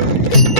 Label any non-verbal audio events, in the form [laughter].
Thank [inhales] you.